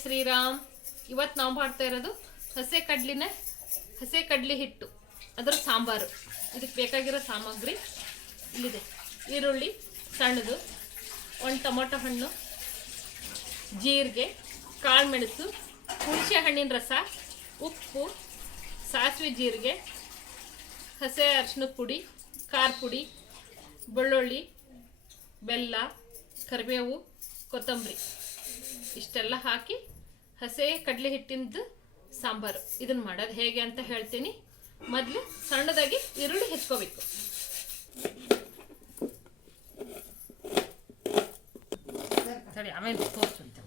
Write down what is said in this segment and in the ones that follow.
ಶ್ರೀರಾಮ್. ಇವತ್ತು ನಾವು ಮಾಡ್ತಾ ಇರೋದು ಹಸೆ ಕಡ್ಲಿ ಹಿಟ್ಟು ಅದರ ಸಾಂಬಾರು. ಇದಕ್ಕೆ ಬೇಕಾಗಿರೋ ಸಾಮಗ್ರಿ ಇಲ್ಲಿದೆ. ಈರುಳ್ಳಿ ಸಣ್ಣದು, ಒಂದು ಟೊಮೊಟೊ ಹಣ್ಣು, ಜೀರಿಗೆ, ಕಾಳು ಮೆಣಸು, ಹುಣಸೆ ಹಣ್ಣಿನ ರಸ, ಉಪ್ಪು, ಸಾಸಿವೆ ಜೀರಿಗೆ, ಹಸೆ ಅರಿಶಿನದ ಪುಡಿ, ಖಾರ ಪುಡಿ, ಬೆಳ್ಳುಳ್ಳಿ, ಬೆಲ್ಲ, ಕರಿಬೇವು, ಕೊತ್ತಂಬರಿ ಇಷ್ಟೆಲ್ಲ ಹಾಕಿ ಹಸೆ ಕಡಲೆ ಹಿಟ್ಟಿಂದು ಸಾಂಬಾರು. ಇದನ್ನು ಮಾಡೋದು ಹೇಗೆ ಅಂತ ಹೇಳ್ತೀನಿ. ಮೊದಲು ಸಣ್ಣದಾಗಿ ಈರುಳ್ಳಿ ಹೆಚ್ಕೋಬೇಕು. ಸರಿ, ಆಮೇಲೆ ತೋರಿಸುವಂತೆ.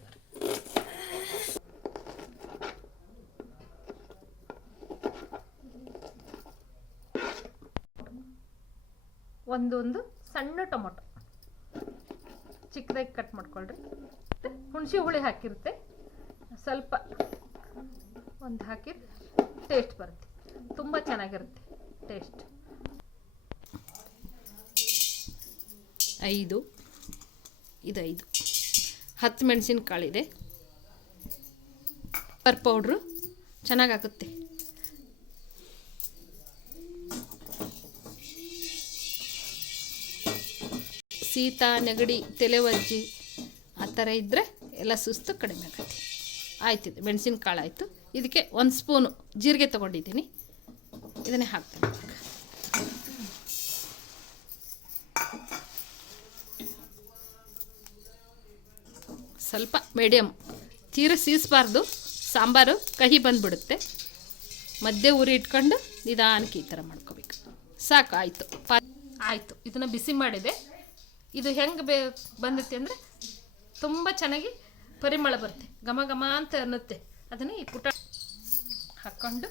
ಒಂದೊಂದು ಸಣ್ಣ ಟೊಮೊಟೊ ಚಿಕ್ಕದಾಗಿ ಕಟ್ ಮಾಡ್ಕೊಳ್ರಿ. ಹುಣಸೆ ಹುಳಿ ಹಾಕಿರುತ್ತೆ, ಸ್ವಲ್ಪ ಒಂದು ಹಾಕಿ ಟೇಸ್ಟ್ ಬರುತ್ತೆ. ತುಂಬ ಚೆನ್ನಾಗಿರುತ್ತೆ ಟೇಸ್ಟ್. 5 10 ಮೆಣಸಿನಕಾಳಿದೆ. ಪೆಪ್ಪರ್ ಪೌಡ್ರು ಚೆನ್ನಾಗಾಗುತ್ತೆ. ಶೀತ, ನೆಗಡಿ, ತಲೆವಜ್ಜಿ ಆ ಥರ ಇದ್ದರೆ ಎಲ್ಲ ಸುಸ್ತು ಕಡಿಮೆ ಆಗುತ್ತೆ. ಆಯ್ತಿದೆ, ಮೆಣಸಿನಕಾಳು ಆಯಿತು. ಇದಕ್ಕೆ 1 ಸ್ಪೂನು ಜೀರಿಗೆ ತೊಗೊಂಡಿದ್ದೀನಿ, ಇದನ್ನೇ ಹಾಕ್ತೀನಿ. ಸ್ವಲ್ಪ ಮೀಡಿಯಮ್, ತೀರ ಸೀಸಬಾರ್ದು, ಸಾಂಬಾರು ಕಹಿ ಬಂದುಬಿಡುತ್ತೆ. ಮಧ್ಯೆ ಉರಿ ಇಟ್ಕೊಂಡು ನಿಧಾನಕ್ಕೆ ಈ ಥರ ಮಾಡ್ಕೋಬೇಕು. ಸಾಕು, ಆಯಿತು. ಇದನ್ನು ಬಿಸಿ ಮಾಡಿದೆ. ಇದು ಹೆಂಗೆ ಬಂದೈತಿ ಅಂದರೆ ತುಂಬ ಚೆನ್ನಾಗಿ ಪರಿಮಳ ಬರುತ್ತೆ, ಘಮ ಘಮ ಅಂತ ಅನ್ನುತ್ತೆ. ಅದನ್ನು ಈ ಪುಟ ಹಾಕ್ಕೊಂಡು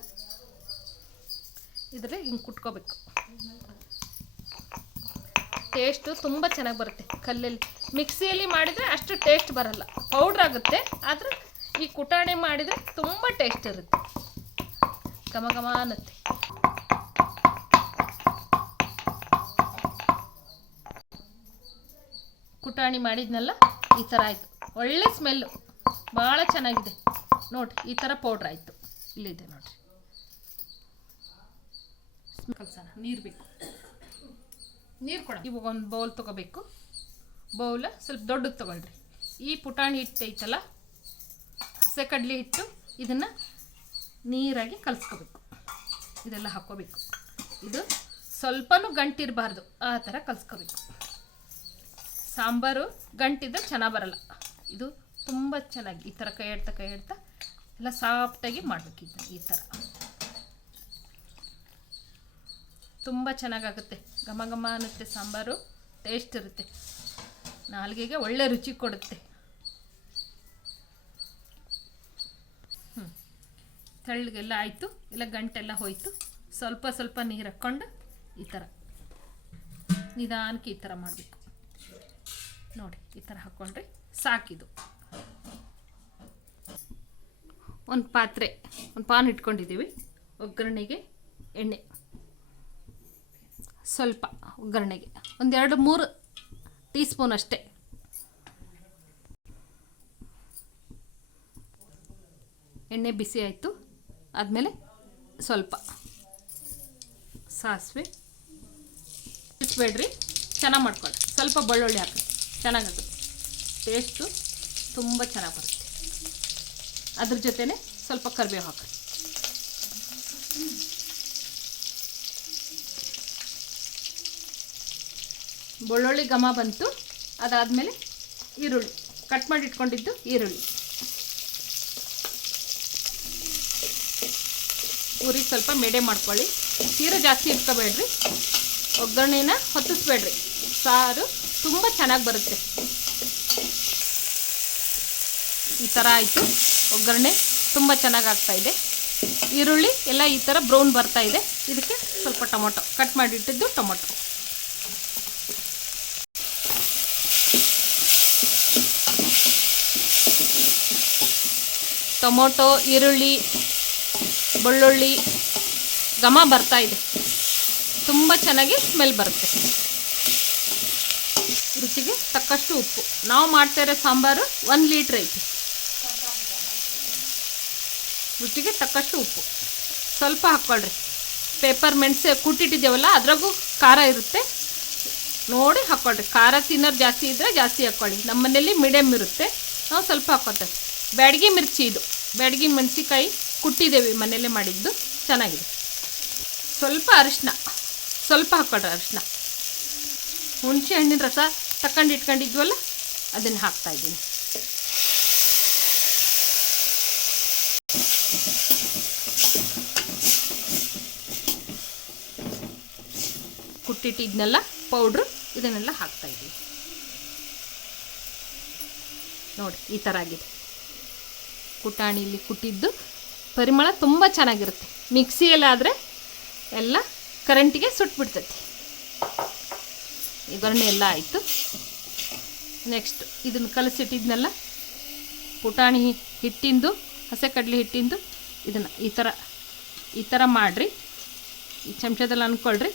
ಇದ್ರೆ ಹಿಂಗೆ ಕುಟ್ಕೋಬೇಕು. ಟೇಸ್ಟು ತುಂಬ ಚೆನ್ನಾಗಿ ಬರುತ್ತೆ. ಕಲ್ಲಲ್ಲಿ ಮಿಕ್ಸಿಯಲ್ಲಿ ಮಾಡಿದರೆ ಅಷ್ಟು ಟೇಸ್ಟ್ ಬರಲ್ಲ, ಪೌಡ್ರ್ ಆಗುತ್ತೆ. ಆದರೆ ಈ ಕುಟಾಣಿ ಮಾಡಿದರೆ ತುಂಬ ಟೇಸ್ಟ್ ಇರುತ್ತೆ, ಘಮ ಘಮ ಅನ್ನುತ್ತೆ. ಕುಟಾಣಿ ಮಾಡಿದ್ನಲ್ಲ, ಈ ಥರ ಆಯಿತು. ಒಳ್ಳೆ ಸ್ಮೆಲ್ಲು, ಭಾಳ ಚೆನ್ನಾಗಿದೆ ನೋಡಿರಿ. ಈ ಥರ ಪೌಡ್ರ್ ಆಯಿತು. ಇಲ್ಲಿದೆ ನೋಡಿರಿ. ಕಲ್ಸೋಣ. ನೀರು ಬೇಕು, ನೀರು ಕೊಡ. ಇವಾಗ ಒಂದು ಬೌಲ್ ತೊಗೋಬೇಕು. ಬೌಲ ಸ್ವಲ್ಪ ದೊಡ್ಡದು ತೊಗೊಳ್ರಿ. ಈ ಪುಟಾಣಿ ಹಿಟ್ಟು ಐತಲ್ಲ, ಹಸೆ ಕಡಲೆ ಹಿಟ್ಟು, ಇದನ್ನು ನೀರಾಗಿ ಕಲಿಸ್ಕೋಬೇಕು. ಇದೆಲ್ಲ ಹಾಕ್ಕೋಬೇಕು. ಇದು ಸ್ವಲ್ಪನೂ ಗಂಟಿರಬಾರ್ದು, ಆ ಥರ ಕಲಿಸ್ಕೋಬೇಕು. ಸಾಂಬಾರು ಗಂಟಿದ್ರೆ ಚೆನ್ನಾಗಿ ಬರಲ್ಲ. ಇದು ತುಂಬ ಚೆನ್ನಾಗಿ ಈ ಥರ ಕೈ ಇಡ್ತಾ ಎಲ್ಲ ಸಾಫ್ಟಾಗಿ ಮಾಡಬೇಕಿತ್ತು. ಈ ಥರ ತುಂಬ ಚೆನ್ನಾಗಾಗುತ್ತೆ, ಘಮ ಘಮ ಅನ್ನುತ್ತೆ. ಸಾಂಬಾರು ಟೇಸ್ಟ್ ಇರುತ್ತೆ, ನಾಲಿಗೆಗೆ ಒಳ್ಳೆ ರುಚಿ ಕೊಡುತ್ತೆ. ತೆಳ್ಳಗೆಲ್ಲ ಆಯಿತು, ಎಲ್ಲ ಗಂಟೆಲ್ಲ ಹೋಯಿತು. ಸ್ವಲ್ಪ ನೀರು ಹಾಕ್ಕೊಂಡು ಈ ಥರ ನಿಧಾನಕ್ಕೆ ಈ ಥರ ಮಾಡಬೇಕು ನೋಡಿ. ಈ ಥರ ಹಾಕ್ಕೊಂಡ್ರೆ ಸಾಕಿದು. ಒಂದು ಪಾನ್ ಇಟ್ಕೊಂಡಿದ್ದೀವಿ. ಒಗ್ಗರಣೆಗೆ ಎಣ್ಣೆ ಸ್ವಲ್ಪ, ಒಗ್ಗರಣೆಗೆ 1-2-3 ಟೀ ಸ್ಪೂನ್ ಅಷ್ಟೇ. ಎಣ್ಣೆ ಬಿಸಿ ಆಯಿತು. ಆದಮೇಲೆ ಸ್ವಲ್ಪ ಸಾಸಿವೆ, ಬಿಡಿಸ್ಬೇಡ್ರಿ, ಚೆನ್ನಾಗಿ ಮಾಡ್ಕೊಳ್ಳಿ. ಸ್ವಲ್ಪ ಬೆಳ್ಳುಳ್ಳಿ ಹಾಕಿ, ಚೆನ್ನಾಗಾಗುತ್ತೆ. ಟೇಸ್ಟು ತುಂಬ ಚೆನ್ನಾಗಿ ಬರುತ್ತೆ. ಅದ್ರ ಜೊತೆನೇ ಸ್ವಲ್ಪ ಕರಿಬೇವು ಹಾಕಿ. ಬೆಳ್ಳುಳ್ಳಿ ಘಮ ಬಂತು. ಅದಾದಮೇಲೆ ಈರುಳ್ಳಿ, ಕಟ್ ಮಾಡಿ ಇಟ್ಕೊಂಡಿದ್ದು ಈರುಳ್ಳಿ. ಉರಿ ಸ್ವಲ್ಪ ಮೀಡಿಯಮ್ ಮಾಡ್ಕೊಳ್ಳಿ, ತೀರ ಜಾಸ್ತಿ ಇಟ್ಕೋಬೇಡ್ರಿ. ಒಗ್ಗರಣೆನ ಹೊತ್ತಿಸ್ಬೇಡ್ರಿ, ಸಾರು ತುಂಬ ಚೆನ್ನಾಗಿ ಬರುತ್ತೆ. ಈ ಥರ ಆಯಿತು. ಒಗ್ಗರಣೆ ತುಂಬ ಚೆನ್ನಾಗಿ ಆಗ್ತಾಯಿದೆ. ಈರುಳ್ಳಿ ಎಲ್ಲ ಈ ಥರ ಬ್ರೌನ್ ಬರ್ತಾಯಿದೆ. ಇದಕ್ಕೆ ಸ್ವಲ್ಪ ಟೊಮೊಟೊ, ಕಟ್ ಮಾಡಿಟ್ಟಿದ್ದು ಟೊಮೊಟೊ, ಈರುಳ್ಳಿ, ಬೆಳ್ಳುಳ್ಳಿ ಘಮ ಬರ್ತಾಯಿದೆ. ತುಂಬ ಚೆನ್ನಾಗಿ ಸ್ಮೆಲ್ ಬರುತ್ತೆ. ರುಚಿಗೆ ತಕ್ಕಷ್ಟು ಉಪ್ಪು. ನಾವು ಮಾಡ್ತಾ ಇರೋ ಸಾಂಬಾರು 1 ಲೀಟ್ರ್ ಐತಿ. ರುಚಿಗೆ ತಕ್ಕಷ್ಟು ಉಪ್ಪು ಸ್ವಲ್ಪ ಹಾಕ್ಕೊಳ್ರಿ. ಪೇಪರ್ ಮೆಣಸು ಕುಟ್ಟಿಟ್ಟಿದ್ದೇವಲ್ಲ ಅದ್ರಾಗೂ ಖಾರ ಇರುತ್ತೆ, ನೋಡಿ ಹಾಕ್ಕೊಳ್ರಿ. ಖಾರ ತಿನ್ನೋರು ಜಾಸ್ತಿ ಇದ್ದರೆ ಜಾಸ್ತಿ ಹಾಕ್ಕೊಳ್ಳಿ. ನಮ್ಮ ಮನೇಲಿ ಮೀಡಿಯಮ್ ಇರುತ್ತೆ, ನಾವು ಸ್ವಲ್ಪ ಹಾಕ್ಕೊತೇವೆ. ಬ್ಯಾಡಗಿ ಮಿರ್ಚಿ, ಇದು ಬ್ಯಾಡಗಿ ಮೆಣಸಿಕಾಯಿ ಕುಟ್ಟಿದ್ದೇವೆ, ಮನೆಯಲ್ಲೇ ಮಾಡಿದ್ದು, ಚೆನ್ನಾಗಿದೆ. ಸ್ವಲ್ಪ ಅರಿಶಿನ ಸ್ವಲ್ಪ ಹಾಕ್ಕೊಳ್ರಿ. ಅರಿಶಿನ, ಹುಣಸೆ ಹಣ್ಣಿನ ರಸ ತಗೊಂಡು ಇಟ್ಕೊಂಡಿದ್ವಲ್ಲ ಅದನ್ನು ಹಾಕ್ತಾಯಿದ್ದೀನಿ. ಕುಟ್ಟಿಟ್ಟಿದ್ನೆಲ್ಲ ಪೌಡ್ರು ಇದನ್ನೆಲ್ಲ ಹಾಕ್ತಾಯಿದ್ದೀವಿ. ನೋಡಿ ಈ ಥರ ಆಗಿದೆ. ಕುಟಾಣಿಲಿ ಕುಟ್ಟಿದ್ದು ಪರಿಮಳ ತುಂಬ ಚೆನ್ನಾಗಿರುತ್ತೆ. ಮಿಕ್ಸಿಯಲ್ಲಾದರೆ ಎಲ್ಲ ಕರೆಂಟಿಗೆ ಸುಟ್ಬಿಡ್ತೈತಿ. ಒಗ್ಗರಣೆ ಎಲ್ಲ ಆಯಿತು. ನೆಕ್ಸ್ಟ್ ಇದನ್ನು ಕಲಸಿಟ್ಟಿದ್ನೆಲ್ಲ ಪುಟಾಣಿ ಹಿಟ್ಟಿಂದು, ಹಸೆ ಕಡಲೆ ಹಿಟ್ಟಿಂದು ಇದನ್ನು ಈ ಥರ ಮಾಡಿರಿ. ಈ ಚಮಚದಲ್ಲಿ ಅಂದ್ಕೊಳ್ರಿ.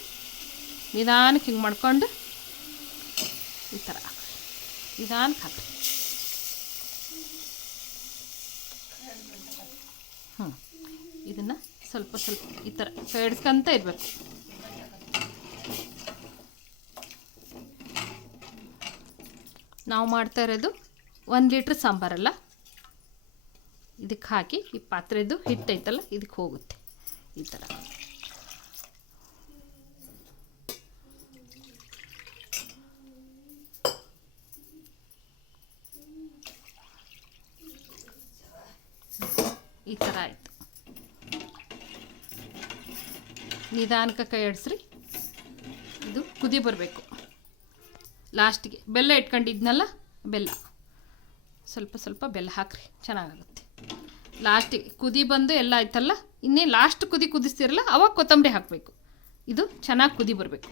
ನಿಧಾನಕ್ಕೆ ಹಿಂಗೆ ಮಾಡ್ಕೊಂಡು ಈ ಥರ ನಿಧಾನಕ್ಕೆ ಹಾಕ್ರಿ. ಇದನ್ನು ಸ್ವಲ್ಪ ಈ ಥರ ಕೈಡ್ಸ್ಕೊಂತ ಇರಬೇಕು. ನಾವು ಮಾಡ್ತಾ ಇರೋದು 1 ಲೀಟ್ರ್ ಸಾಂಬಾರಲ್ಲ, ಇದಕ್ಕೆ ಹಾಕಿ ಈ ಪಾತ್ರೆದು ಹಿಟ್ಟೈತಲ್ಲ ಇದಕ್ಕೆ ಹೋಗುತ್ತೆ. ಈ ಥರ ಆಯಿತು. ನಿಧಾನಕ್ಕೆ ಕೈ ಆಡಿಸ್ರಿ. ಇದು ಕುದಿ ಬರಬೇಕು. ಲಾಸ್ಟಿಗೆ ಬೆಲ್ಲ ಇಟ್ಕೊಂಡಿದ್ನಲ್ಲ, ಬೆಲ್ಲ ಸ್ವಲ್ಪ ಬೆಲ್ಲ ಹಾಕ್ರಿ, ಚೆನ್ನಾಗಾಗುತ್ತೆ. ಲಾಸ್ಟಿಗೆ ಕುದಿ ಬಂದು ಎಲ್ಲ ಆಯ್ತಲ್ಲ, ಇನ್ನೇ ಲಾಸ್ಟ್ ಕುದಿಸ್ತಿರಲ್ಲ ಅವಾಗ ಕೊತ್ತಂಬರಿ ಹಾಕಬೇಕು. ಇದು ಚೆನ್ನಾಗಿ ಕುದಿ ಬರಬೇಕು.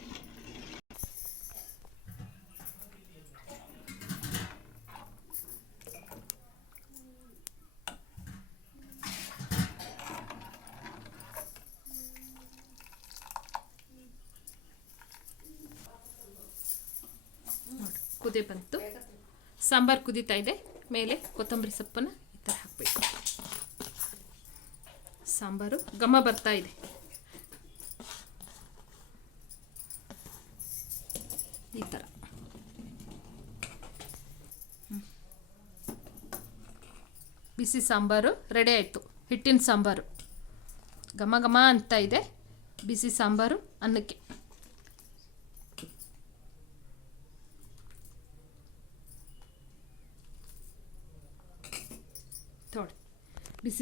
ಕುದಿ ಬಂತು, ಸಾಂಬಾರು ಕುದೀತಾ ಇದೆ. ಮೇಲೆ ಕೊತ್ತಂಬರಿ ಸೊಪ್ಪನ್ನು ಈ ಥರ ಹಾಕಬೇಕು. ಸಾಂಬಾರು ಘಮ ಬರ್ತಾ ಇದೆ. ಈ ಥರ ಬಿಸಿ ಸಾಂಬಾರು ರೆಡಿ ಆಯಿತು. ಹಿಟ್ಟಿನ ಸಾಂಬಾರು ಘಮ ಘಮ ಅಂತ ಇದೆ. ಬಿಸಿ ಸಾಂಬಾರು ಅನ್ನಕ್ಕೆ. ನೋಡಿ,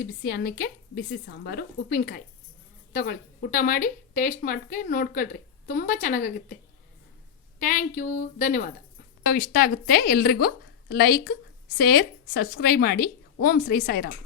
ಬಿಸಿ ಅನ್ನಕ್ಕೆ ಬಿಸಿ ಸಾಂಬಾರು, ಉಪ್ಪಿನಕಾಯಿ ತಗೊಳ್ಳಿ. ಊಟ ಮಾಡಿ ಟೇಸ್ಟ್ ಮಾಡ್ಕೊಂಡು ನೋಡ್ಕೊಳ್ರಿ, ತುಂಬ ಚೆನ್ನಾಗಾಗುತ್ತೆ. ಥ್ಯಾಂಕ್ ಯು, ಧನ್ಯವಾದ. ಇಷ್ಟ ಆಗುತ್ತೆ ಎಲ್ರಿಗೂ ಲೈಕ್, ಶೇರ್, ಸಬ್ಸ್ಕ್ರೈಬ್ ಮಾಡಿ. ಓಂ ಶ್ರೀ ಸಾಯಿರಾಮ್.